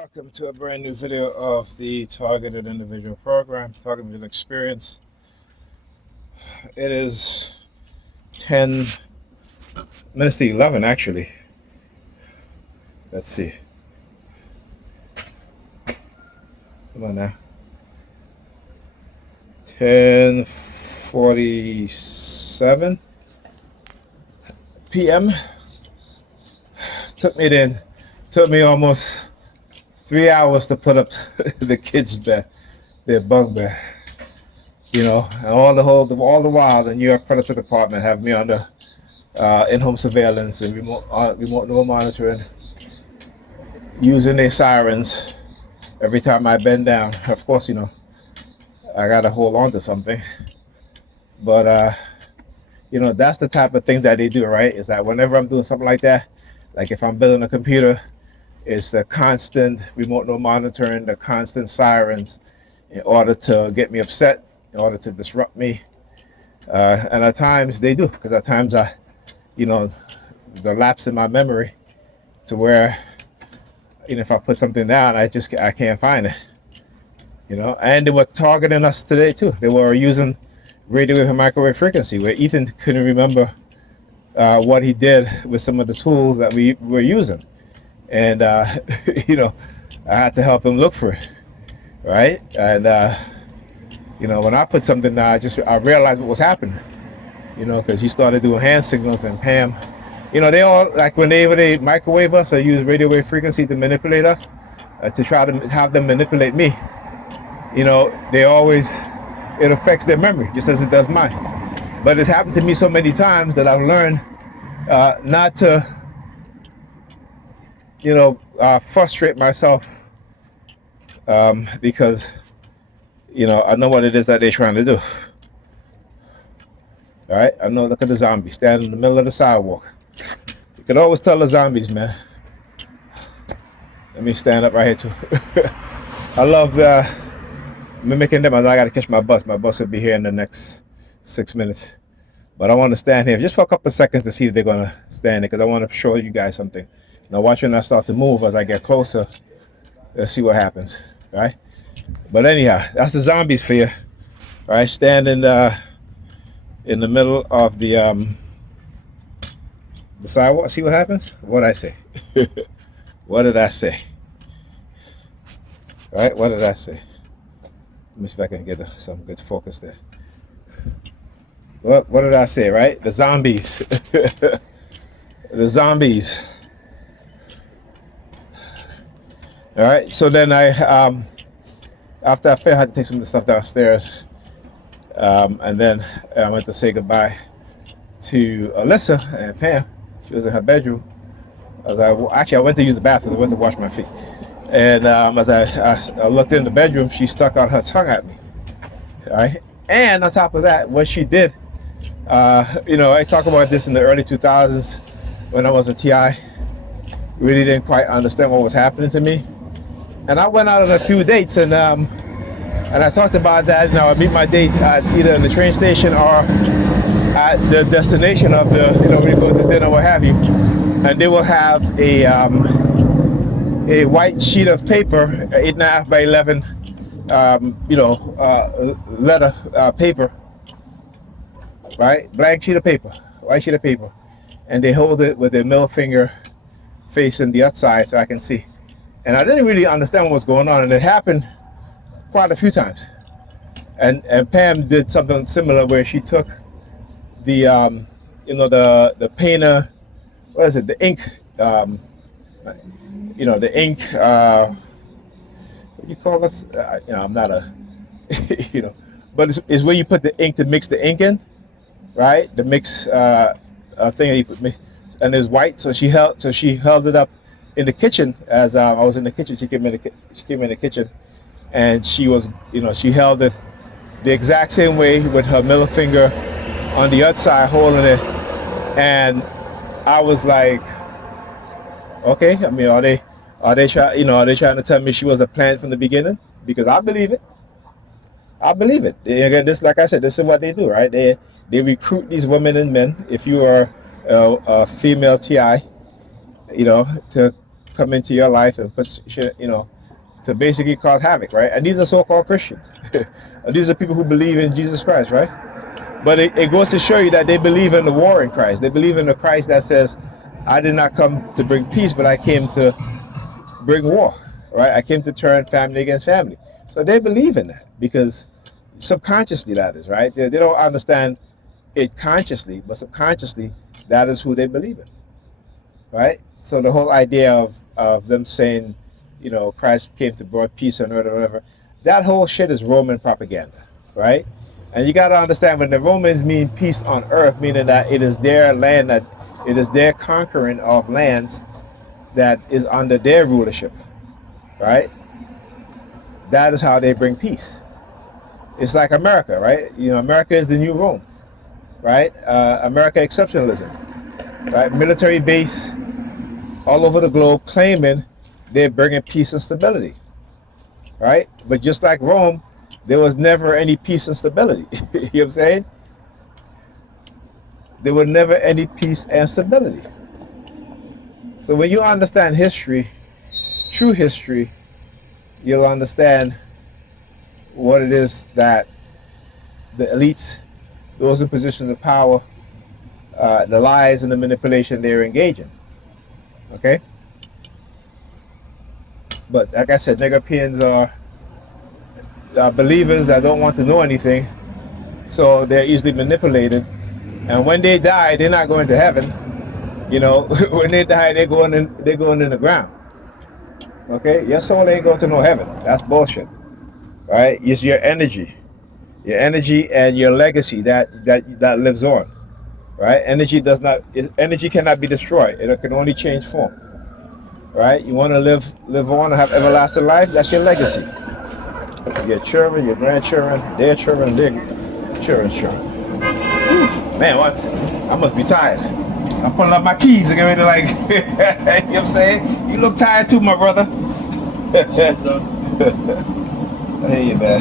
Welcome to a brand new video of the Targeted Individual Program, Targeted Individual Experience. It is 10 minutes to 11 actually. Let's see. Come on now. 10:47 p.m. Took me almost 3 hours to put up the kids' bed, their bunk bed. And all the while, the New York Predators Department have me under in-home surveillance and remote door monitoring, using their sirens every time I bend down. Of course, I gotta hold on to something, but that's the type of thing that they do, right? Is that whenever I'm doing something like that, like if I'm building a computer, it's the constant remote door monitoring, the constant sirens, in order to get me upset, in order to disrupt me. And at times they do, because at times the lapse in my memory to where, if I put something down, I can't find it. And they were targeting us today too. They were using radio wave and microwave frequency, where Ethan couldn't remember what he did with some of the tools that we were using. And I had to help him look for it, right? And when I put something down, I realized what was happening, because he started doing hand signals, and Pam, they all, like when they microwave us or use radio wave frequency to manipulate us, to try to have them manipulate me, they always, it affects their memory just as it does mine. But it's happened to me so many times that I've learned not to frustrate myself, because I know what it is that they're trying to do. All right, I know. Look at the zombie standing in the middle of the sidewalk. You can always tell the zombies, man. Let me stand up right here too. I love mimicking them. I gotta catch my bus. My bus will be here in the next 6 minutes, but I want to stand here just for a couple of seconds to see if they're gonna stand there, because I want to show you guys something. Now watch when I start to move as I get closer. Let's see what happens, right? But anyhow, that's the zombies for you, right? Standing in the middle of the sidewalk. See what happens? What did I say? What did I say? Right? What did I say? Let me see if I can get some good focus there. What did I say, right? The zombies. The zombies. All right, so then after I finished, I had to take some of the stuff downstairs, and then I went to say goodbye to Alyssa and Pam. She was in her bedroom. I went to use the bathroom. I went to wash my feet, and as I looked in the bedroom, she stuck out her tongue at me. All right, and on top of that, what she did, I talk about this in the early 2000s when I was a TI. Really didn't quite understand what was happening to me. And I went out on a few dates, and I talked about that. I meet my dates at either in the train station or at the destination of the, we go to dinner, what have you. And they will have a white sheet of paper, 8.5 by 11, letter paper, right? Blank sheet of paper, white sheet of paper, and they hold it with their middle finger facing the outside so I can see. And I didn't really understand what was going on, and it happened quite a few times. And Pam did something similar where she took the the painter, what is it, the ink, the ink, what do you call this? I'm not a but it's where you put the ink to mix the ink in, right? The mix thing that you put mix, and it's white, so she held it up in the kitchen. As I was in the kitchen, she came in the kitchen, and she was, she held it the exact same way with her middle finger on the outside, holding it. And I was like, okay, I mean, are they trying to tell me she was a plant from the beginning? Because I believe it. Again, this, like I said, this is what they do, right? They recruit these women and men. If you are a female TI, to come into your life and put shit, to basically cause havoc, right? And these are so-called Christians. These are people who believe in Jesus Christ, right? But it goes to show you that they believe in the war in Christ. They believe in the Christ that says, I did not come to bring peace, but I came to bring war, right? I came to turn family against family. So they believe in that because subconsciously that is, right? They don't understand it consciously, but subconsciously that is who they believe in, right? So the whole idea of them saying, Christ came to bring peace on earth or whatever, that whole shit is Roman propaganda, right? And you got to understand when the Romans mean peace on earth, meaning that it is their land, that it is their conquering of lands that is under their rulership, right? That is how they bring peace. It's like America, right? America is the new Rome, right? America exceptionalism, right? Military base all over the globe claiming they're bringing peace and stability, right? But just like Rome, there was never any peace and stability. You know what I'm saying? There was never any peace and stability. So when you understand history, true history, you'll understand what it is that the elites, those in positions of power, the lies and the manipulation they're engaging. Okay? But like I said, Europeans are believers that don't want to know anything, so they're easily manipulated. And when they die, they're not going to heaven. When they die, they're going in the ground. Okay? Your soul ain't going to no heaven. That's bullshit. Right? It's your energy and your legacy that lives on. Right? Energy cannot be destroyed. It can only change form. Right? You want to live on and have everlasting life? That's your legacy. Your children, your grandchildren, their children, their children's children. Man, what? I must be tired. I'm pulling up my keys and get ready to you know what I'm saying? You look tired too, my brother. I hear you, man.